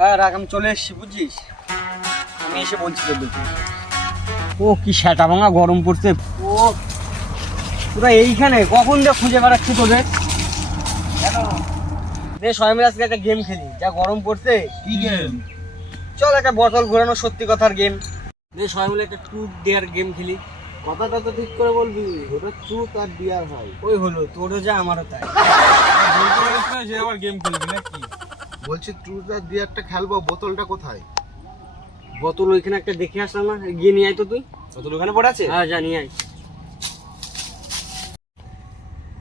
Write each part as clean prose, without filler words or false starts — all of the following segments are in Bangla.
হ্যাঁ রাখ, আমি চলে এসেছি বুঝছিস। আমি এসে বলছি তোর দেখি। ও কি সেটা ভাঙা গরম পড়ছে। ও তোরা এইখানে কখন দিয়ে খুঁজে বেড়াচ্ছি তোদের? কেন সবাই মিলে আজকে একটা গেম খেলি, যা গরম পড়ছে। কি গেম? চল একটা বোতল ঘোরানো সত্যি কথার গেম। সবাই মিলে একটা ট্রুথ ডেয়ার গেম খেলি। কথাটা তো ঠিক করে বলবি, ওটা ট্রুথ আর ডিয়ার হয়। ওই হলো, তোরও যা আমারও তাই। বলতে পারিস না যে আবার গেম খেলবি নাকি? বলছি ট্রুথ আর ডিয়ারটা খেলবো, বোতলটা কোথায়? বোতল ওইখানে একটা দেখে আসলাম না, গিয়ে নিয়ে আয় তো তুই। বোতল ওখানে পড়ে আছে? হ্যাঁ যা নিয়ে আয়।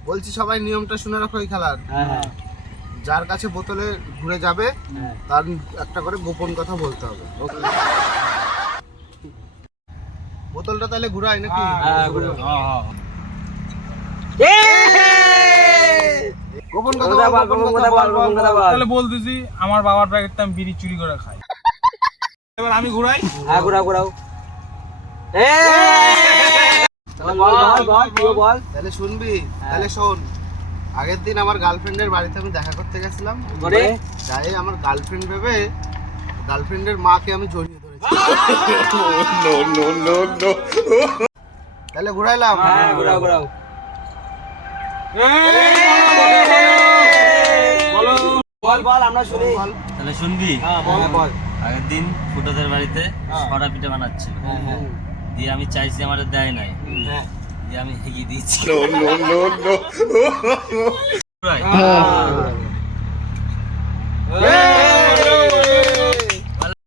বলছি সবাই নিয়মটা শুনে রাখো এই খেলার। হ্যাঁ হ্যাঁ যার কাছে বোতলে ঘুরে যাবে হ্যাঁ। তার একটা করে গোপন কথা বলতে হবে। বোতলটা তাহলে ঘুরাই নাকি? হ্যাঁ, ঘুরাও। গোপন কথা কথা বল, বল, গোপন কথা বল, গোপন কথা বল। তাহলে বলতেছি আমার বাবার প্যাকেটটা আমি বিড়ি চুরি করে খাই। এবার আমি ঘুরাই। হ্যাঁ ঘুরাও ঘুরাও। বল বল বল, তুইও বল। তাহলে শুনবি? তাহলে শোন, আগের দিন আমার গার্লফ্রেন্ডের বাড়িতে আমি দেখা করতে গেছিলাম। করে যাই আমার গার্লফ্রেন্ড ভেবে গার্লফ্রেন্ডের মাকে আমি জড়িয়ে ধরেছি। তাহলে ঘুরাইলাম। হ্যাঁ ঘুরাও ঘুরাও। বলো। বল বল, আমরা শুনি। বল। তাহলে শুনবি? হ্যাঁ বল বল। আগের দিন ফুটোদের বাড়িতে সরা পিঠা বানাচ্ছিল, হ্যাঁ হ্যাঁ দিয়ে আমি চাইছি আমার দেয় নাই, হ্যাঁ। দিয়ে আমি হেগিয়ে দিয়েছি।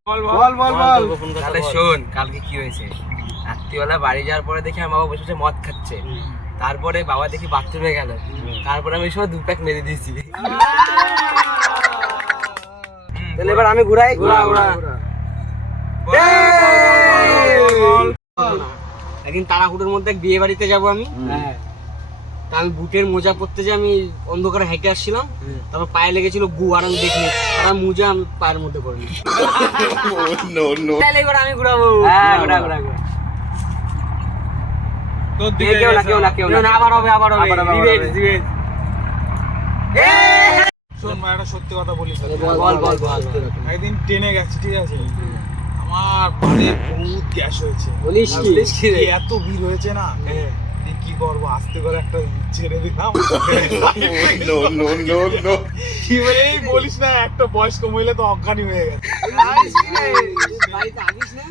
বল বল বল বল। তাহলে শোন, কালকে কি হয়েছে। রাত্রিবেলা বাড়ি যাওয়ার পরে দেখি আমার বাবা বসে বসে মদ খাচ্ছে। তারপরে বাবা দেখি বাথরুমে গেল, তারপরে আমি সব 2 প্যাক মেরে দিয়েছি। তাহলে এবার আমি ঘুরাই। ঘুরা ঘুরা। একদিন তারাহুড়োর মধ্যে এক বিয়ে বাড়িতে যাবো আমি। হ্যাঁ। তা আমি বুটের মোজা পরতে যে আমি অন্ধকারে হেঁটে আসছিলাম, তারপর পায়ে লেগেছিল গু, আর আমি দেখিনি, তারা মোজা আমি পায়ের মধ্যে পড়িনি। তাহলে এবার আমি ঘুরাবো। হ্যাঁ ঘুরা ঘুরা ঘুরা। তোর দিকে কেউ না কেউ না কেউ না, আবার হবে আবার হবে। Revenge revenge. শোন মা, একটা সত্যি কথা বলি। বল বল বল। একদিন ট্রেনে গেছি, ঠিক আছে, আমার পায়ে বহুত গ্যাস হয়েছে। বলিস কি? কি এত ভিড় হয়েছে না, দিয়ে কি করবো, আস্তে করে একটা ছেড়ে দিলাম। কি বলে এই বলিস না, একটা বয়স্ক মহিলা তো অজ্ঞানী হয়ে গেছে। বাড়িতে আসিস না?